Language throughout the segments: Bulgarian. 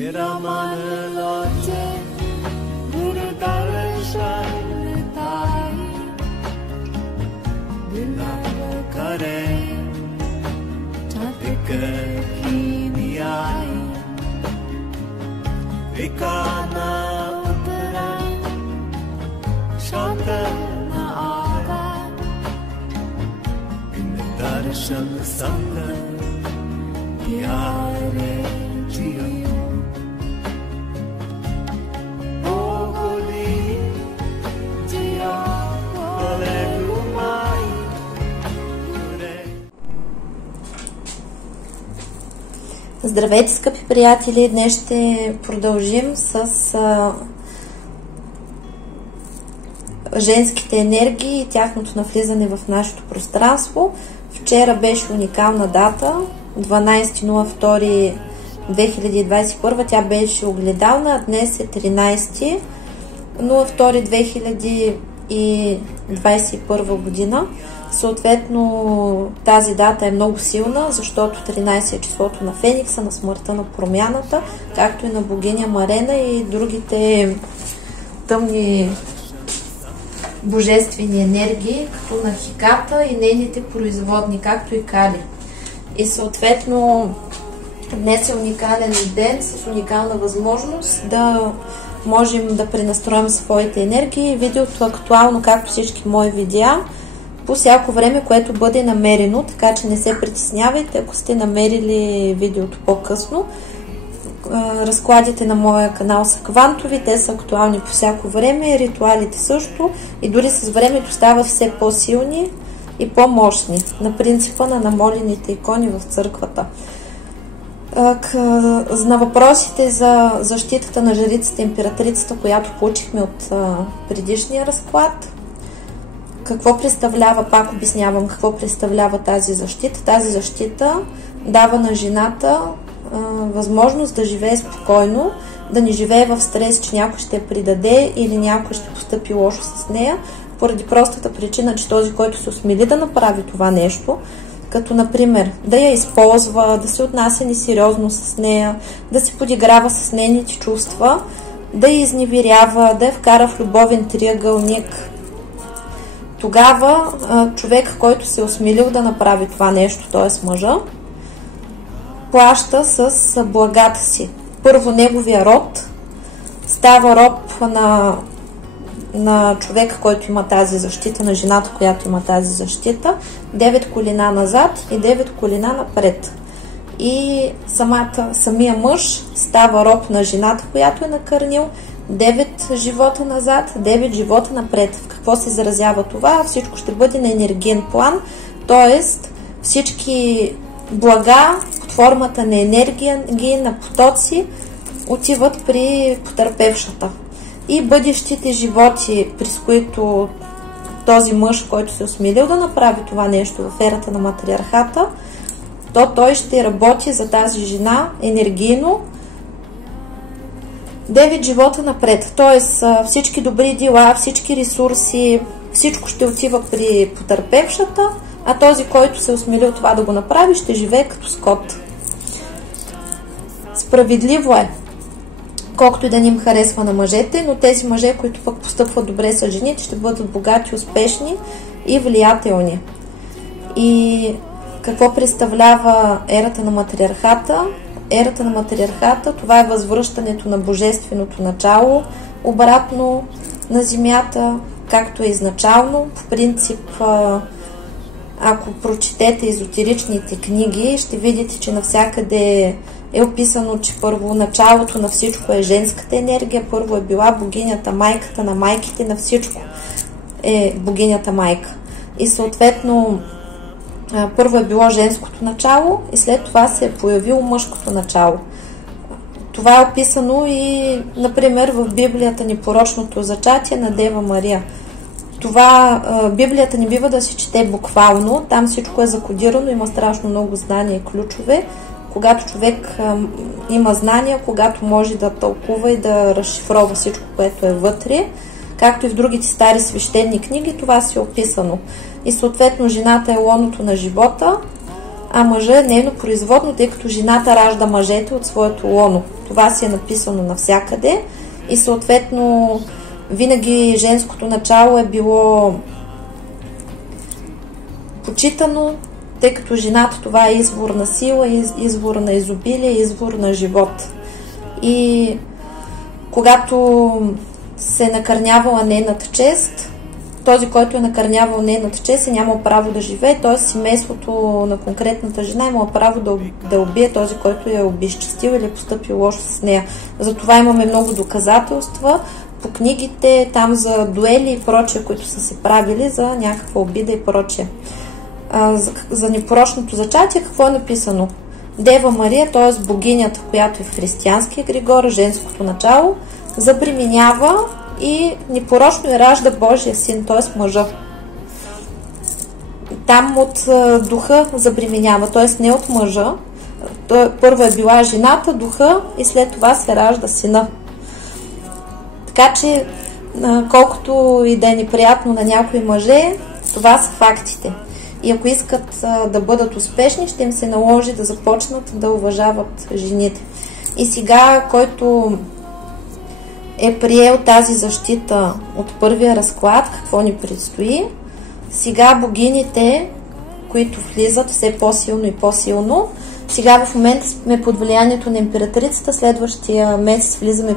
तेरा मन लाजे गुरु दर्शन ताई बिलाव करे चातिक की नियाई विकाना उतरा शांत न आगा इन दर्शन संग प्यारे जियो Здравейте, скъпи приятели! Днес ще продължим с женските енергии и тяхното навлизане в нашето пространство. Вчера беше уникална дата, 12.02.2021, тя беше огледална, а днес е 13.02.2021 година. Съответно, тази дата е много силна, защото 13 е числото на Феникса, на смъртта, на промяната, както и на богиня Марена и другите тъмни божествени енергии, като на Хиката и нейните производни, както и Кали. И съответно, днес е уникален ден с уникална възможност да можем да пренастроим своите енергии. Видеото е актуално, както всички мои видеа, по всяко време, което бъде намерено, така че не се притеснявайте, ако сте намерили видеото по-късно. Разкладите на моя канал са квантови, те са актуални по всяко време, ритуалите също и дори с времето стават все по-силни и по-мощни, на принципа на намолените икони в църквата. На въпросите за защитата на жрицата императрицата, която получихме от предишния разклад, какво представлява, пак обяснявам какво представлява тази защита. Тази защита дава на жената възможност да живее спокойно, да не живее в стрес, че някой ще я придаде или някой ще постъпи лошо с нея, поради простата причина, че този, който се осмели да направи това нещо, като например да я използва, да се отнася несериозно с нея, да се подиграва с нейните чувства, да я изневерява, да я вкара в любовен триъгълник, тогава човек, който се е осмелил да направи това нещо, т.е. мъжа, плаща с благата си. Първо неговия род става роб на човека, който има тази защита, на жената, която има тази защита, 9 колена назад и 9 колена напред. И самия мъж става роб на жената, която е накърнил, 9 живота назад, 9 живота напред. В какво се изразява това? Всичко ще бъде на енергиен план, т.е. всички блага под формата на енергия, на потоци отиват при потърпевшата. И бъдещите животи, през които този мъж, който се осмелил да направи това нещо в ерата на матриархата, то той ще работи за тази жена енергийно 9 живота напред. Т.е. всички добри дела, всички ресурси, всичко ще отива при потърпевшата, а този, който се осмелил това да го направи, ще живее като скот. Справедливо е, колкото и да не им харесва на мъжете, но тези мъже, които пък постъпват добре с жените, ще бъдат богати, успешни и влиятелни. И какво представлява ерата на матриархата? Ерата на матриархата, това е възвръщането на божественото начало обратно на земята, както е изначално. По принцип, ако прочетете езотеричните книги, ще видите, че навсякъде е описано, че първо началото на всичко е женската енергия, първо е била богинята, майката на майките, на всичко е богинята майка. И съответно, първо е било женското начало и след това се е появило мъжкото начало. Това е описано и, например, в Библията Непорочното зачатие на Дева Мария. Библията не бива да се чете буквално, там всичко е закодирано, има страшно много знания и ключове. Когато човек има знания, когато може да тълкува и да разшифрова всичко, което е вътре, както и в другите стари свещени книги, това си е описано. И съответно жената е лоното на живота, а мъжа е нейно производно, тъй като жената ражда мъжете от своето лоно. Това си е написано навсякъде и съответно винаги женското начало е било почитано, тъй като жената това е извор на сила, извор на изобилие, извор на живот. И когато се е накърнявала нейната чест, този, който е накърнявал нейната чест, е нямал право да живее, т.е. семейството на конкретната жена имало право да убие този, който я е обезчестил или е постъпил лошо с нея. Затова имаме много доказателства по книгите, там за дуели и прочее, които са се правили за някаква обида и прочее. За непорочното зачатие какво е написано? Дева Мария, т.е. богинята, която е в християнския Григор, женското начало, забременява и непорочно ражда Божия син, т.е. мъжа. Там от духа забременява, т.е. не от мъжа. Първо е била жената, духа и след това се ражда сина. Така че, колкото и да е неприятно на някои мъже, това са фактите. И ако искат да бъдат успешни, ще им се наложи да започнат да уважават жените. И сега, който е приел тази защита от първия разклад, какво ни предстои, сега богините, които влизат все по-силно и по-силно, сега в момента сме под влиянието на императрицата, следващия месец влизаме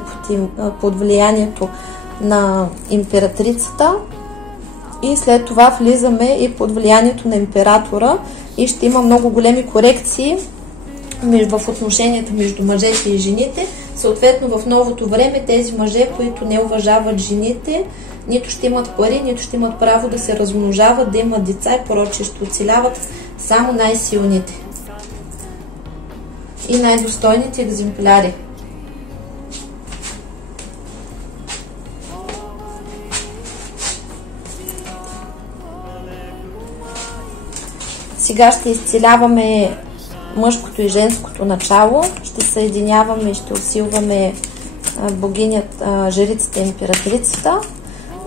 под влиянието на императрицата и след това влизаме и под влиянието на императора и ще има много големи корекции в отношенията между мъжете и жените. Съответно в новото време тези мъже, които не уважават жените, нито ще имат пари, нито ще имат право да се размножават, да имат деца и прочее. Ще оцеляват само най-силните и най-достойните екземпляри. Сега ще изцеляваме мъжкото и женското начало, ще съединяваме и ще усилваме богинята, жрицата и императрицата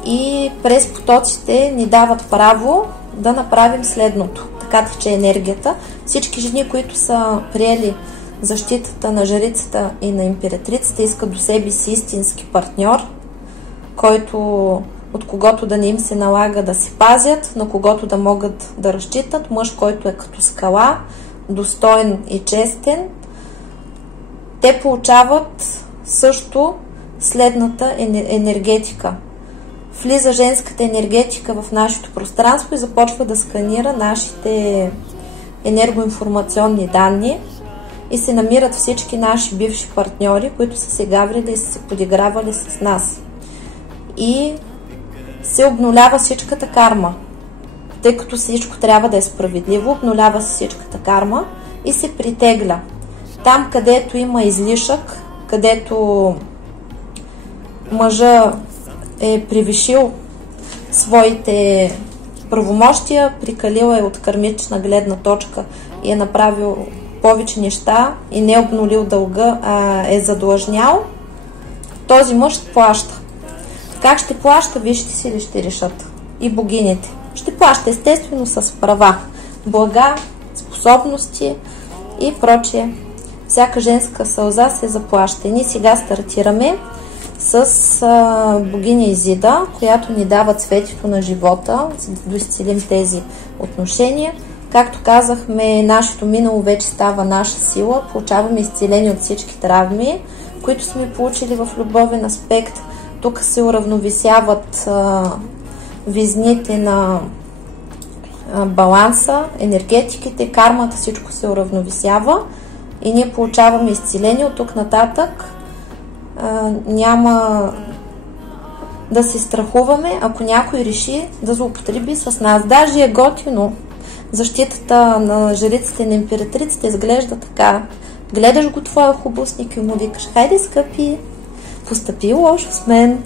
и през потоците ни дават право да направим следното. Така тече енергията. Всички жени, които са приели защитата на жрицата и на императрицата, искат до себе си истински партньор, от когото да не им се налага да се пазят, на когото да могат да разчитат, мъж, който е като скала, достоен и честен. Те получават също следната енергетика. Влиза женската енергетика в нашето пространство и започва да сканира нашите енергоинформационни данни и се намират всички наши бивши партньори, които са се гаврили и са се подигравали с нас. И се обнулява всичката карма. Тъй като всичко трябва да е справедливо, обнулява се всичката карма и се притегля. Там, където има излишък, където мъжа е превишил своите правомощия, прикалил е от кармична гледна точка и е направил повече неща и не е обнулил дълга, а е задлъжнял, този мъж плаща. Как ще плаща, вижте си ли ще решат. И богините. Ще плаща естествено с права, блага, способности и прочее. Всяка женска сълза се заплаща. И ние сега стартираме с богиня Изида, която ни дава цветето на живота, за да изцелим тези отношения. Както казахме, нашето минало вече става наша сила. Получаваме изцеление от всички травми, които сме получили в любовен аспект. Тук се уравновесяват везните на баланса, енергетиките, кармата, всичко се уравновесява и ние получаваме изцеление. От тук нататък няма да се страхуваме, ако някой реши да злоупотреби с нас. Даже е готино. Защитата на жриците и на императриците изглежда така. Гледаш го твоя хубосник и му викаш: хайде, скъпи, постъпи лошо с мен.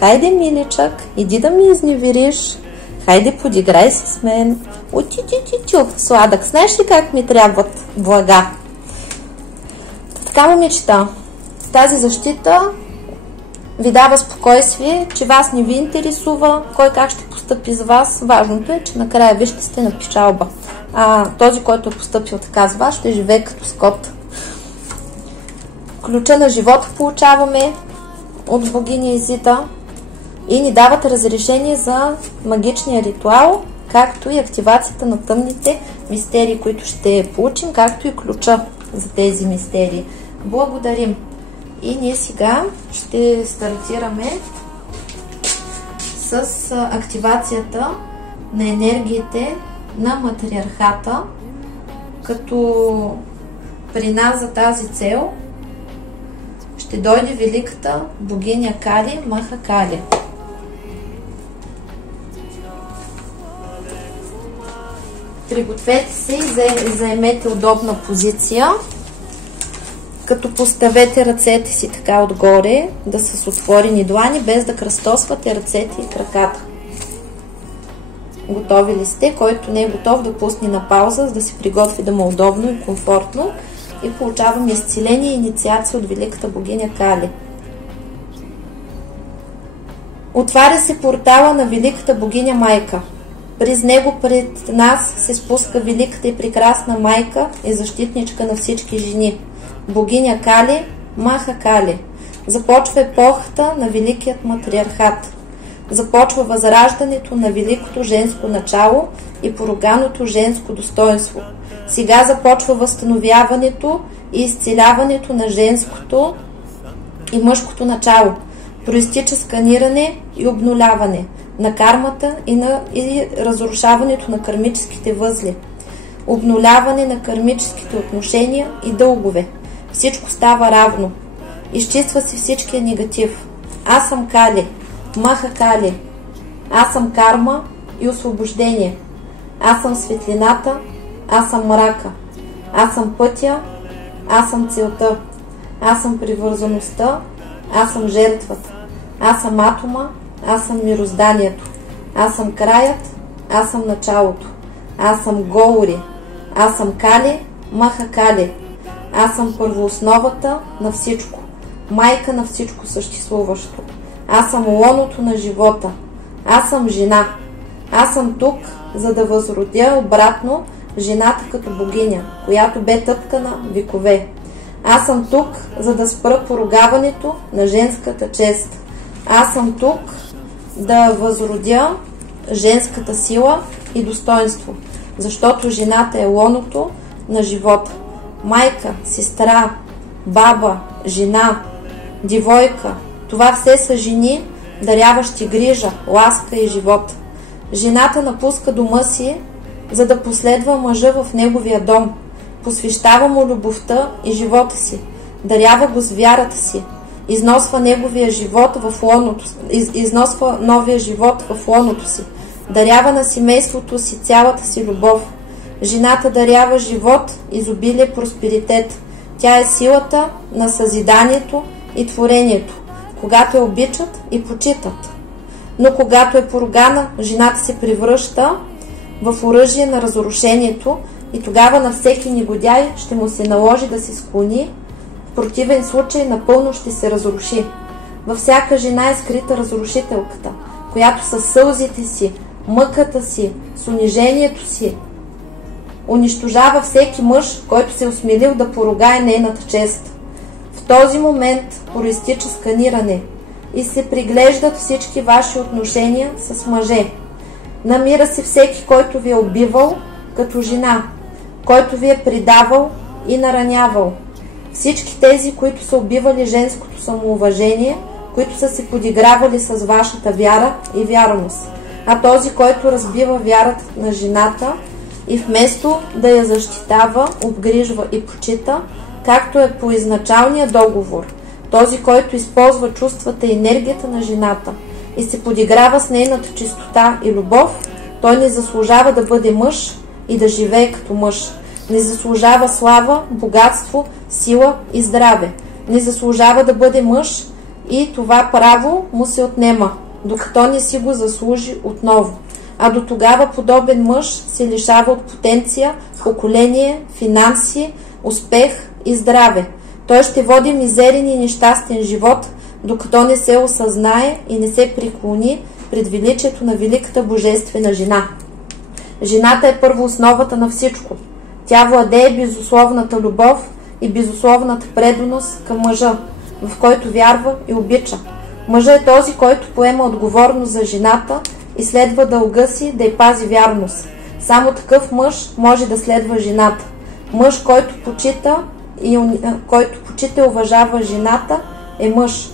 Хайде, миличък, иди да ми изневериш. Хайде, подиграй се с мен. Отичичичу, сладък, знаеш ли как ми трябват блага? Така, момичета, тази защита ви дава спокойствие, че вас не ви интересува кой как ще постъпи с вас. Важното е, че накрая вие ще сте на печалба. този, който е постъпил така с вас, ще живее като скот. Ключа на живота получаваме от богиня Изида и ни дават разрешение за магичния ритуал, както и активацията на тъмните мистерии, които ще получим, както и ключа за тези мистерии. Благодарим! И ние сега ще стартираме с активацията на енергиите на матриархата, като при нас за тази цел ще дойде великата богиня Кали Махакали. Пригответе се и заемете удобна позиция, като поставете ръцете си така отгоре, да са с отворени длани, без да кръстосвате ръцете и краката. Готови ли сте? Който не е готов, да пусне на пауза, за да се приготви да му е удобно и комфортно. И получаваме изцеление и инициация от великата богиня Кали. Отваря се портала на великата богиня Майка. През него пред нас се спуска великата и прекрасна майка и защитничка на всички жени. Богиня Кали Махакали. Започва епохата на великият матриархат. Започва възраждането на великото женско начало и поруганото женско достоинство. Сега започва възстановяването и изцеляването на женското и мъжкото начало. Проистича сканиране и обнуляване на кармата и разрушаването на кармическите възли. Обнуляване на кармическите отношения и дългове. Всичко става равно. Изчиства се всичкия негатив. Аз съм Кали, Махакали. Аз съм карма и освобождение. Аз съм светлината, аз съм мрака. Аз съм пътя, аз съм целта. Аз съм привързаността, аз съм жертвата. Аз съм атома, аз съм мирозданието. Аз съм краят, аз съм началото. Аз съм Гоури. Аз съм Кали, Махакали. Аз съм първоосновата на всичко. Майка на всичко съществуващо. Аз съм лоното на живота. Аз съм жена. Аз съм тук, за да възродя обратно жената като богиня, която бе тъпкана векове. Аз съм тук, за да спра поругаването на женската чест. Аз съм тук да възродя женската сила и достоинство, защото жената е лоното на живота. Майка, сестра, баба, жена, девойка, това все са жени, даряващи грижа, ласка и живот. Жената напуска дома си, за да последва мъжа в неговия дом. Посвещава му любовта и живота си. Дарява го с вярата си. Износва новия живот в лоното си. Дарява на семейството си цялата си любов. Жената дарява живот, изобилие, просперитет. Тя е силата на съзиданието и творението, когато я обичат и почитат. Но когато е поругана, жената се превръща в оръжие на разрушението и тогава на всеки негодяй ще му се наложи да се склони, в противен случай напълно ще се разруши. Във всяка жена е скрита разрушителката, която със сълзите си, мъката си, с унижението си унищожава всеки мъж, който се е осмелил да поругае нейната чест. В този момент проистича сканиране и се приглеждат всички ваши отношения с мъже. Намира се всеки, който ви е убивал като жена, който ви е предавал и наранявал. Всички тези, които са убивали женското самоуважение, които са се подигравали с вашата вяра и вярност. А този, който разбива вярата на жената и вместо да я защитава, обгрижва и почита, както е по изначалния договор, този, който използва чувствата и енергията на жената и се подиграва с нейната чистота и любов, той не заслужава да бъде мъж и да живее като мъж. Не заслужава слава, богатство, сила и здраве. Не заслужава да бъде мъж и това право му се отнема, докато не си го заслужи отново. А до тогава подобен мъж се лишава от потенция, поколение, финанси, успех и здраве. Той ще води мизерен и нещастен живот, докато не се осъзнае и не се преклони пред величието на великата божествена жена. Жената е първоосновата на всичко. Тя владее безусловната любов и безусловната преданост към мъжа, в който вярва и обича. Мъжът е този, който поема отговорност за жената и следва дълга си да й пази вярност. Само такъв мъж може да следва жената. Мъж, който почита и уважава жената, е мъж.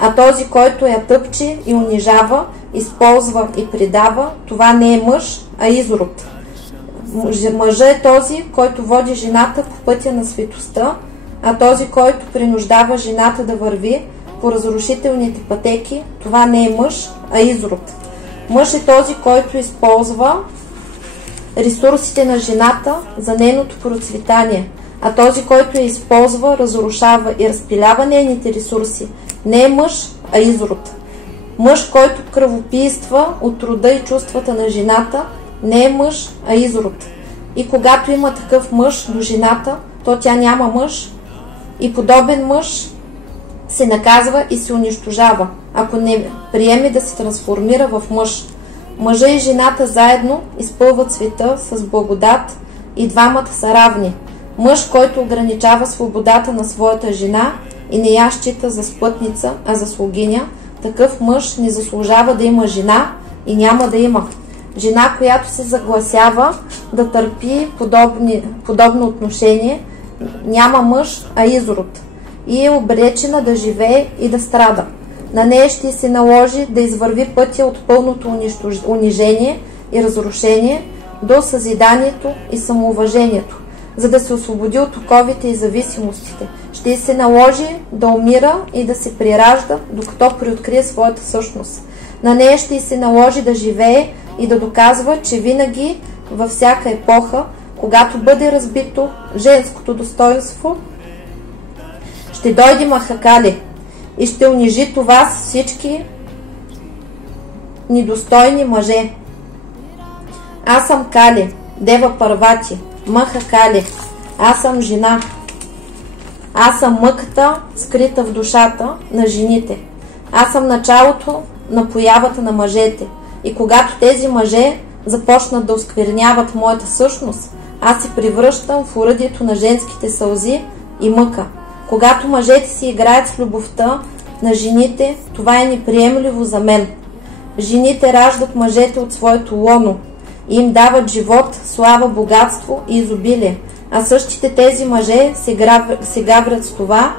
А този, който я тъпче и унижава, използва и предава, това не е мъж, а изрод. Мъжът е този, който води жената по пътя на светостта, а този, който принуждава жената да върви по разрушителните пътеки, това не е мъж, а изрод. Мъж е този, който използва ресурсите на жената за нейното процветание, а този, който я използва, разрушава и разпилява нейните ресурси, не е мъж, а изрод. Мъж, който кръвопийства от труда и чувствата на жената, не е мъж, а изрод. И когато има такъв мъж до жената, то тя няма мъж и подобен мъж се наказва и се унищожава, ако не приеме да се трансформира в мъж. Мъжа и жената заедно изпълват света с благодат и двамата са равни. Мъж, който ограничава свободата на своята жена и не я счита за спътница, а за слугиня, такъв мъж не заслужава да има жена и няма да има. Жена, която се съгласява да търпи подобно отношение, няма мъж, а изрод и е обречена да живее и да страда. На нея ще се наложи да извърви пътя от пълното унижение и разрушение до съзиданието и самоуважението, за да се освободи от оковите и зависимостите. Ще се наложи да умира и да се приражда, докато приоткрие своята същност. На нея ще се наложи да живее и да доказва, че винаги, във всяка епоха, когато бъде разбито женското достоинство, ще дойде Махакали и ще унижи това с всички недостойни мъже. Аз съм Кали, Дева Парвати, Махакали. Аз съм жена. Аз съм мъката, скрита в душата на жените. Аз съм началото на появата на мъжете. И когато тези мъже започнат да оскверняват моята същност, аз се превръщам в оръдието на женските сълзи и мъка. Когато мъжете си играят с любовта на жените, това е неприемливо за мен. Жените раждат мъжете от своето лоно и им дават живот, слава, богатство и изобилие, а същите тези мъже се гаврят с това,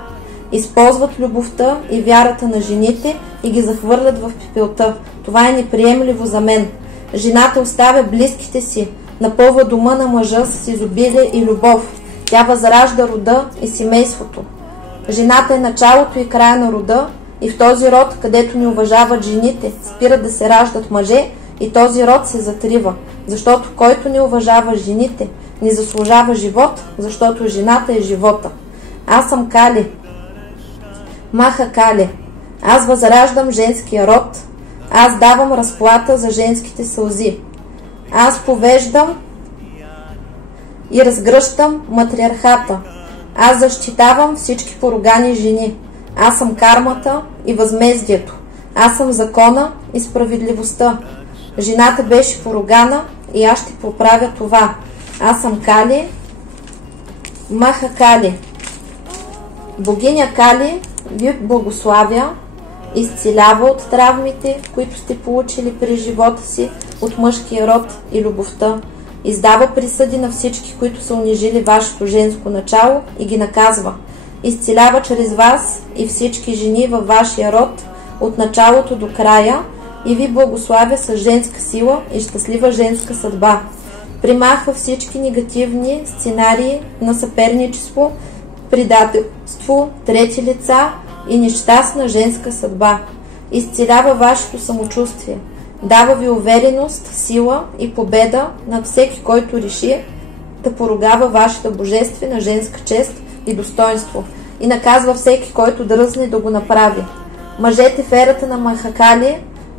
използват любовта и вярата на жените и ги захвърлят в пепелта. Това е неприемливо за мен. Жената оставя близките си, напълва дома на мъжа с изобилие и любов. Тя възражда рода и семейството. Жената е началото и края на рода и в този род, където не уважават жените, спират да се раждат мъже и този род се затрива, защото който не уважава жените, не заслужава живот, защото жената е живота. Аз съм Кали, Маха Кали. Аз възраждам женския род. Аз давам разплата за женските сълзи. Аз повеждам и разгръщам матриархата. Аз защитавам всички поругани жени. Аз съм кармата и възмездието. Аз съм закона и справедливостта. Жената беше поругана и аз ще поправя това. Аз съм Кали, Маха Кали. Богиня Кали ви благославя, изцелява от травмите, които сте получили при живота си от мъжкия род и любовта. Издава присъди на всички, които са унижили вашето женско начало и ги наказва. Изцелява чрез вас и всички жени във вашия род от началото до края и ви благославя с женска сила и щастлива женска съдба. Примахва всички негативни сценарии на съперничество, предателство, трети лица и нещастна женска съдба. Изцелява вашето самочувствие. Дава ви увереност, сила и победа над всеки, който реши да поругава вашата божествена женска чест и достоинство и наказва всеки, който дръзне да го направи. Мъжете в ерата на Махакали,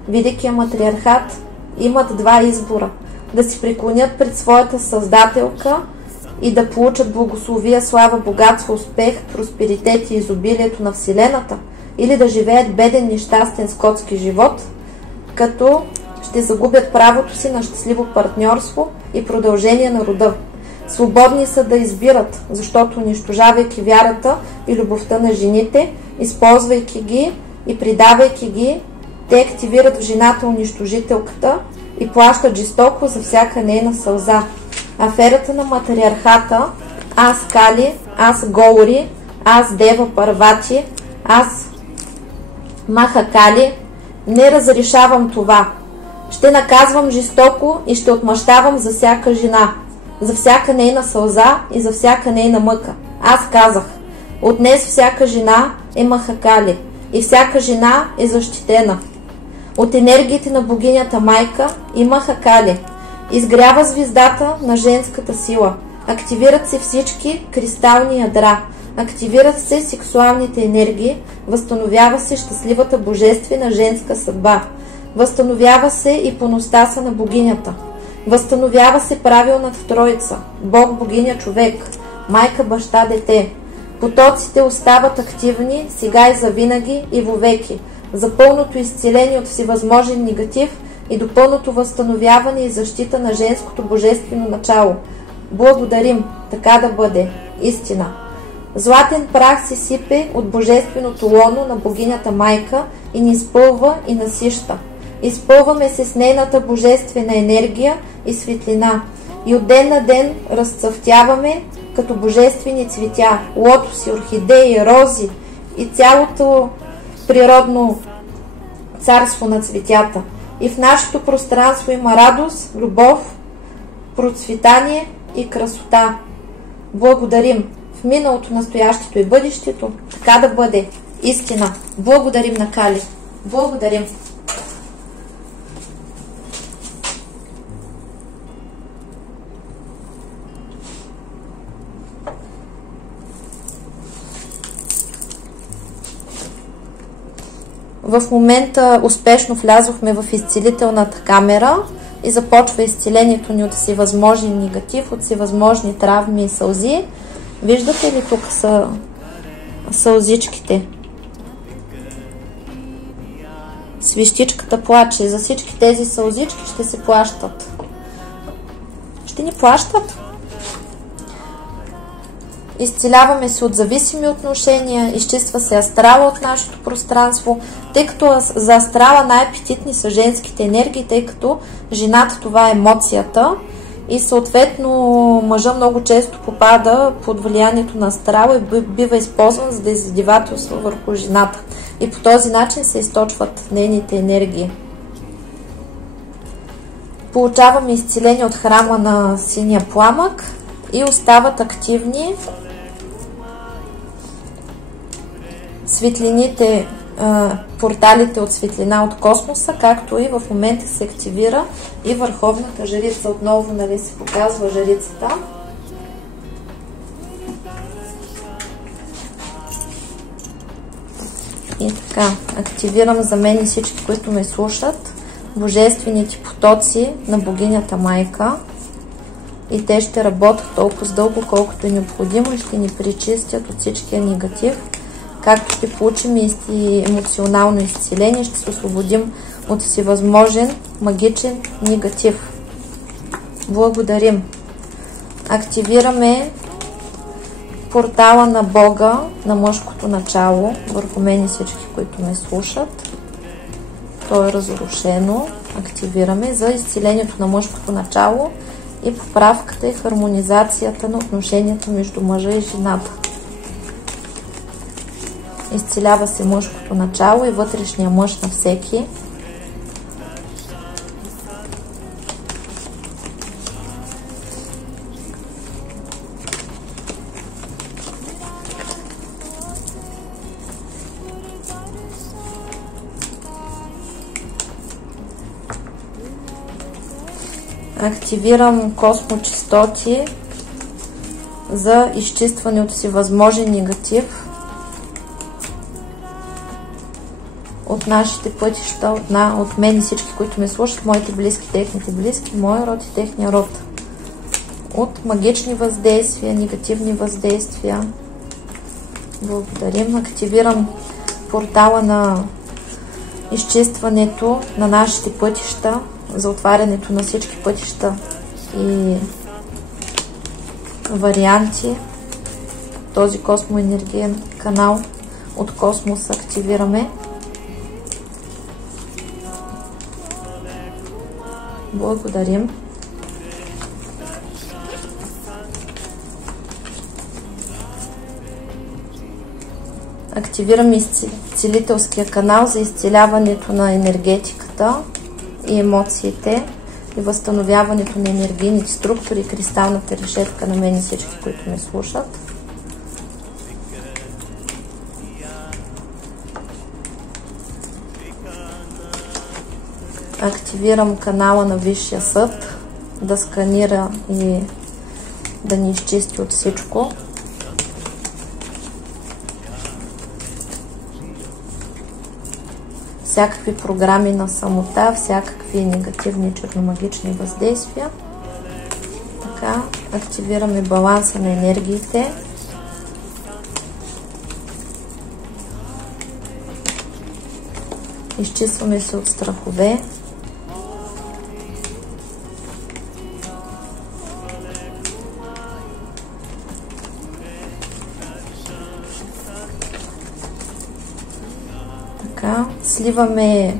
великия матриархат, имат два избора: да се преклонят пред своята създателка и да получат благословия, слава, богатство, успех, просперитет и изобилието на Вселената, или да живеят беден, нещастен скотски живот, като ще загубят правото си на щастливо партньорство и продължение на рода. Свободни са да избират, защото унищожавайки вярата и любовта на жените, използвайки ги и предавайки ги, те активират в жената унищожителката и плащат жестоко за всяка нейна сълза. Аферата на матриархата, аз Кали, аз Гаури, аз Дева Парвати, аз Махакали, не разрешавам това. Ще наказвам жестоко и ще отмъщавам за всяка жена, за всяка нейна сълза и за всяка нейна мъка. Аз казах, от днес всяка жена е Махакали и всяка жена е защитена. От енергиите на богинята майка и Махакали изгрява звездата на женската сила. Активират се всички кристални ядра, активират се сексуалните енергии, възстановява се щастливата божествена женска съдба, възстановява се ипоностаса на богинята, възстановява се правилната троица, Бог, богиня, човек, майка, баща, дете. Потоците остават активни сега и завинаги и вовеки, за пълното изцеление от всевъзможен негатив и до пълното възстановяване и защита на женското божествено начало. Благодарим, така да бъде, истина. Златен прах се сипе от божественото лоно на богинята майка и ни изпълва и насища. Изпълваме се с нейната божествена енергия и светлина и от ден на ден разцъфтяваме като божествени цветя, лотоси, орхидеи, рози и цялото природно царство на цветята. И в нашето пространство има радост, любов, процветание и красота. Благодарим в миналото, настоящето и бъдещето, така да бъде, истина. Благодарим на Кали. Благодарим. В момента успешно влязохме в изцелителната камера и започва изцелението ни от всевъзможен негатив, от всевъзможни травми и сълзи. Виждате ли, тук са сълзичките? Свещичката плаче. За всички тези сълзички ще се плащат. Ще ни плащат. Изцеляваме се от зависими отношения, изчиства се астрала от нашето пространство, тъй като за астрала най-апетитни са женските енергии, тъй като жената това е емоцията и съответно мъжа много често попада под влиянието на астрала и бива използван за да издевателства върху жената. И по този начин се източват нейните енергии. Получаваме изцеление от храма на синия пламък и остават активни светлините, порталите от светлина от космоса, както и в момента се активира и върховната жрица. Отново, нали, се показва жрицата. И така, активирам за мен и всички, които ме слушат, божествените потоци на богинята майка. И те ще работят толкова дълго, колкото е необходимо и ще ни пречистят от всичкия негатив. Както ще получим и емоционално изцеление, ще се освободим от всевъзможен магичен негатив. Благодарим. Активираме портала на Бога, на мъжкото начало, върху мен и всички, които ме слушат. То е разрушено. Активираме за изцелението на мъжкото начало и поправката и хармонизацията на отношенията между мъжа и жената. Изцелява се мъжкото начало и вътрешния мъж на всеки. Активирам космочистоти за изчистване от всевъзможен негатив от нашите пътища, от мен и всички, които ме слушат, моите близки, техните близки, моя род и техния род. От магични въздействия, негативни въздействия. Благодарим. Активирам портала на изчистването на нашите пътища за отварянето на всички пътища и варианти. Този космоенергиен канал от космоса активираме. Благодарим. Активираме целителския канал за изцеляването на енергетиката и емоциите и възстановяването на енергийните структури и кристалната решетка на мен и всички, които ме слушат. Активирам канала на Висшия съд да сканира и да ни изчисти от всичко. Всякакви програми на самота, всякакви негативни черномагични въздействия. Така, активираме баланса на енергиите. Изчистваме се от страхове. Така, сливаме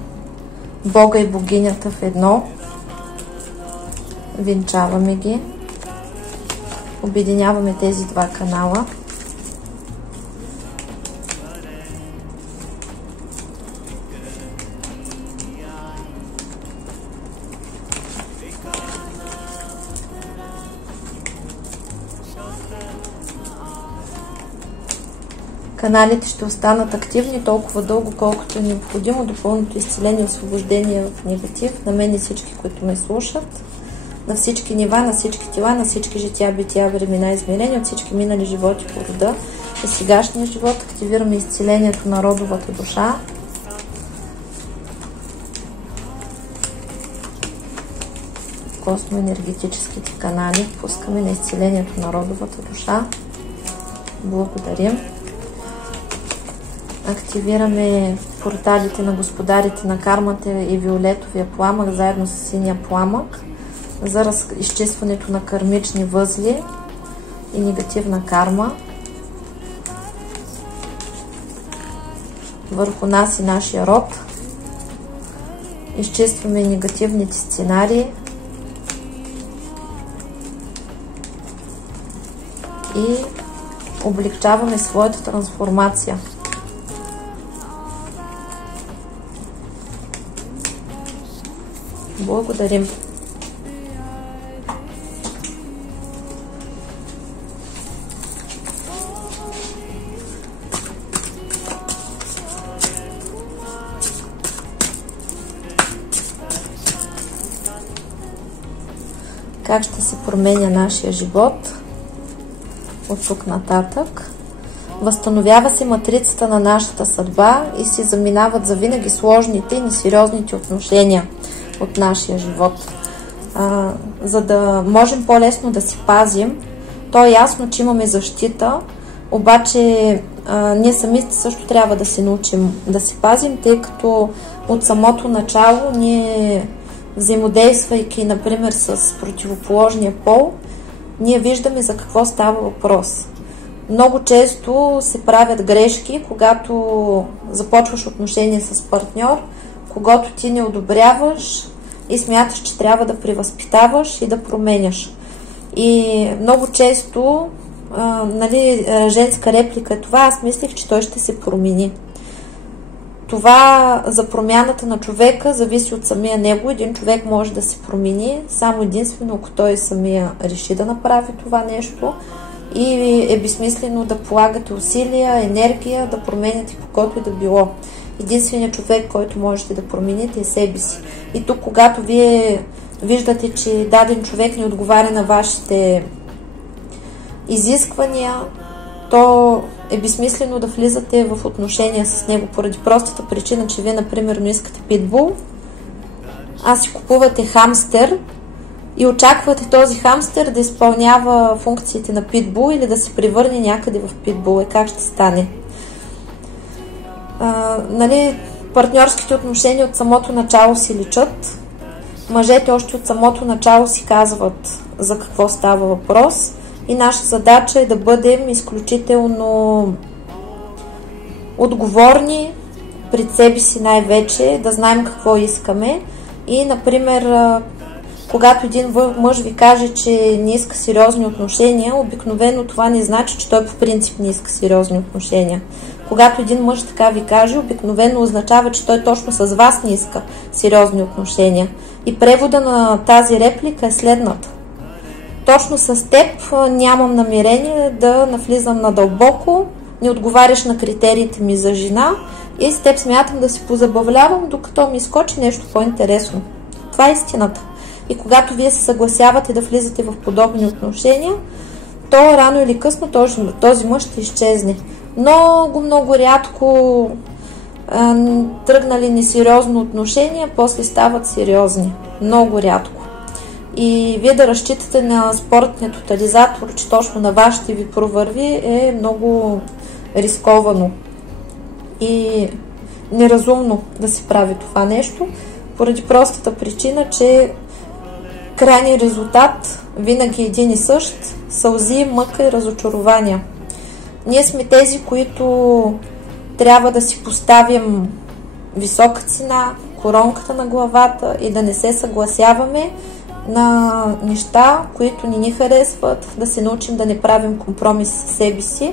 Бога и богинята в едно. Венчаваме ги. Обединяваме тези два канала. Каналите ще останат активни толкова дълго, колкото е необходимо до пълното изцеление и освобождение в негатив на мен и всички, които ме слушат, на всички нива, на всички тела, на всички жития, бития, времена, измерения, от всички минали животи по рода и сегашния живот. Активираме изцелението на родовата душа. Космоенергетическите канали пускаме на изцелението на родовата душа. Благодарим. Активираме порталите на господарите на кармата и виолетовия пламък заедно с синия пламък за изчистването на кармични възли и негативна карма върху нас и нашия род. Изчистваме негативните сценарии и облегчаваме своята трансформация. Благодарим. Как ще се променя нашия живот от тук нататък? Възстановява се матрицата на нашата съдба и се заминават завинаги сложните и несериозните отношения от нашия живот. За да можем по-лесно да си пазим, то е ясно, че имаме защита, обаче ние сами също трябва да се научим да си пазим, тъй като от самото начало ние, взаимодействайки, например, с противоположния пол, ние виждаме за какво става въпрос. Много често се правят грешки, когато започваш отношение с партньор, когато ти не одобряваш и смяташ, че трябва да превъзпитаваш и да променяш. И много често, женска реплика е това: аз мислех, че той ще се промени. Това за промяната на човека зависи от самия него. Един човек може да се промени само единствено, ако той самия реши да направи това нещо, и е безсмислено да полагате усилия, енергия, да променяте каквото и да било. Единственият човек, който можете да промените, е себе си. И тук, когато вие виждате, че даден човек не отговаря на вашите изисквания, то е безсмислено да влизате в отношения с него, поради простата причина, че вие, например, не искате питбул, а си купувате хамстер и очаквате този хамстер да изпълнява функциите на питбул или да се превърне някъде в питбул. Как ще стане? Партньорските отношения от самото начало си личат Мъжете още от самото начало си казват за какво става въпрос и наша задача е да бъдем изключително отговорни пред себе си най-вече, да знаем какво искаме и, например, когато един мъж ви каже, че не иска сериозни отношения, обикновено това не значи, че той по принцип не иска сериозни отношения. Когато един мъж така ви каже, обикновено означава, че той точно с вас не иска сериозни отношения. И превода на тази реплика е следната. Точно с теб нямам намерение да навлизам надълбоко, не отговаряш на критериите ми за жена и с теб смятам да си позабавлявам, докато ми изкочи нещо по-интересно. Това е истината. И когато вие се съгласявате да влизате в подобни отношения, то рано или късно този мъж ще изчезне. Много рядко тръгнали несериозно отношения, после стават сериозни. Много рядко. И вие да разчитате на спортния тотализатор, че точно на вас ще ви провърви, е много рисковано и неразумно да се прави това нещо, поради простата причина, че крайният резултат винаги е един и същ – сълзи, мъка и разочарования. Ние сме тези, които трябва да си поставим висока цена, коронката на главата и да не се съгласяваме на неща, които ни харесват, да се научим да не правим компромис със себе си.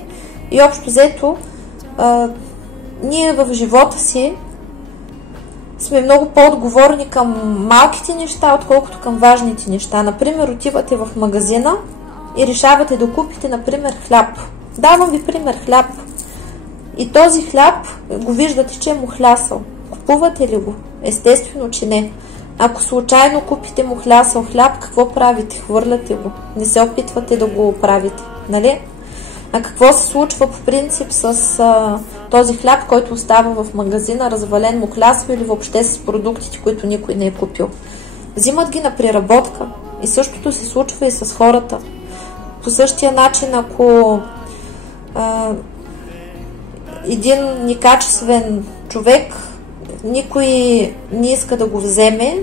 И общо взето, ние в живота си сме много по-отговорни към малките неща, отколкото към важните неща. Например, отивате в магазина и решавате да купите, например, хляб. Давам ви пример хляб. И този хляб го виждате, че е мухлясал. Купувате ли го? Естествено, че не. Ако случайно купите мухлясал хляб, какво правите? Хвърляте го. Не се опитвате да го правите. Нали? А какво се случва по принцип с този хляб, който остава в магазина, развален мухлясал или въобще с продуктите, които никой не е купил? Взимат ги на преработка. И същото се случва и с хората. По същия начин, ако един некачествен човек никой не иска да го вземе,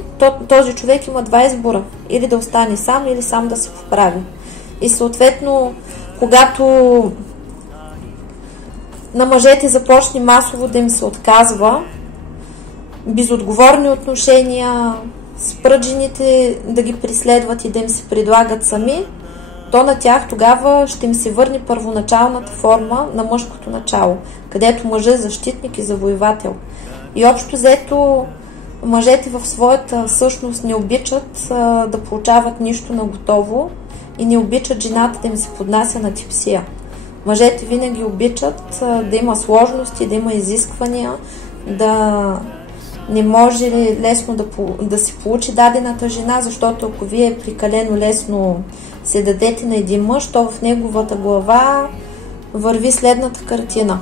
този човек има два избора. Или да остане сам, или сам да се поправи. И съответно, когато на мъжете започне масово да им се отказва, безотговорни отношения, спрат жените да ги преследват и да им се предлагат сами, то на тях тогава ще им се върне първоначалната форма на мъжкото начало, където мъжът е защитник и завоевател. И общо взето мъжете в своята същност не обичат да получават нищо на готово и не обичат жената да им се поднася на типсия. Мъжете винаги обичат да има сложности, да има изисквания, да не може лесно да се получи дадената жена, защото ако вие прекалено лесно се дадете на един мъж, то в неговата глава върви следната картина.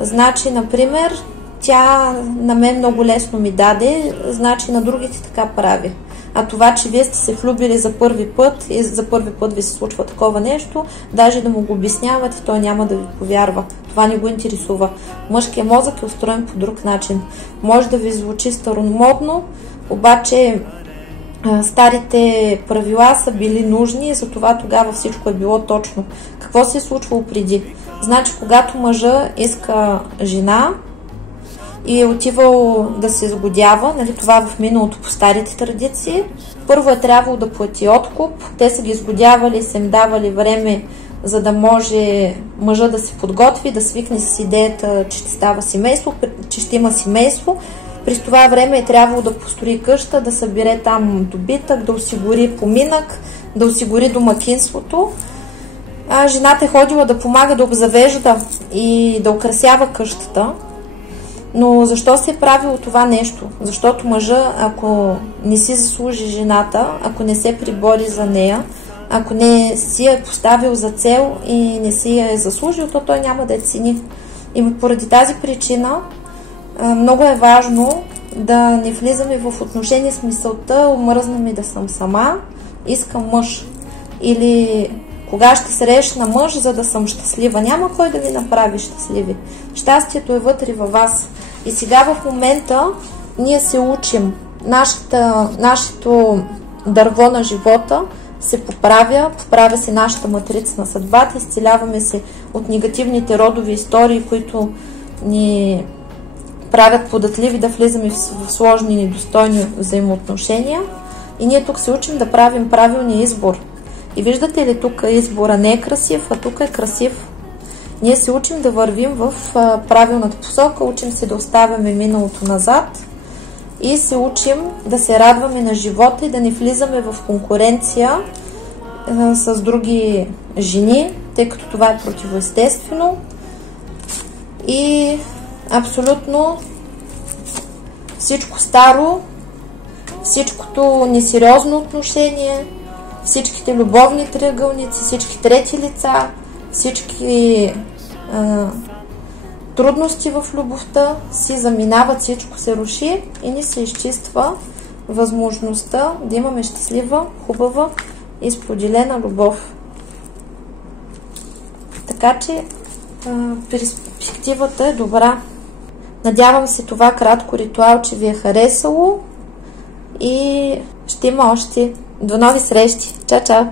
Значи, например, тя на мен много лесно ми даде, значи на другите така прави. А това, че вие сте се влюбили за първи път и за първи път ви се случва такова нещо, даже да му го обяснявате, той няма да ви повярва. Това не го интересува. Мъжкият мозък е устроен по друг начин. Може да ви звучи старомодно, обаче старите правила са били нужни и затова тогава всичко е било точно. Какво се е случвало преди? Значи, когато мъжа иска жена и е отивал да се сгодява, нали, това в миналото по старите традиции, първо е трябвало да плати откуп, те са ги сгодявали, са им давали време, за да може мъжа да се подготви, да свикне с идеята, че ще става семейство, че ще има семейство. През това време е трябвало да построи къща, да събере там добитък, да осигури поминък, да осигури домакинството. Жената е ходила да помага да обзавежда и да украсява къщата. Но защо се е правило това нещо? Защото мъжа, ако не си заслужи жената, ако не се прибори за нея, ако не си е поставил за цел и не си е заслужил, то той няма да я цени. И поради тази причина много е важно да не влизаме в отношение с мисълта, омръзна ми да съм сама, искам мъж. Или кога ще срещна мъж, за да съм щастлива. Няма кой да ви направи щастливи. Щастието е вътре във вас. И сега в момента ние се учим нашето дърво на живота се поправя се нашата матрица на съдбата, изцеляваме се от негативните родови истории, които ни правят податливи да влизаме в сложни и недостойни взаимоотношения. И ние тук се учим да правим правилния избор. И виждате ли, тук избора не е красив, а тук е красив. Ние се учим да вървим в правилната посока, учим се да оставяме миналото назад и се учим да се радваме на живота и да не влизаме в конкуренция с други жени, тъй като това е противоестествено. И абсолютно всичко старо, всичкото несериозно отношение, всичките любовни триъгълници, всички трети лица, всички трудности в любовта си заминават, всичко се руши и ни се изчиства възможността да имаме щастлива, хубава и споделена любов. Така че перспективата е добра. Надявам се това кратко ритуалче ви е харесало и ще има още. До нови срещи! Чао, чао!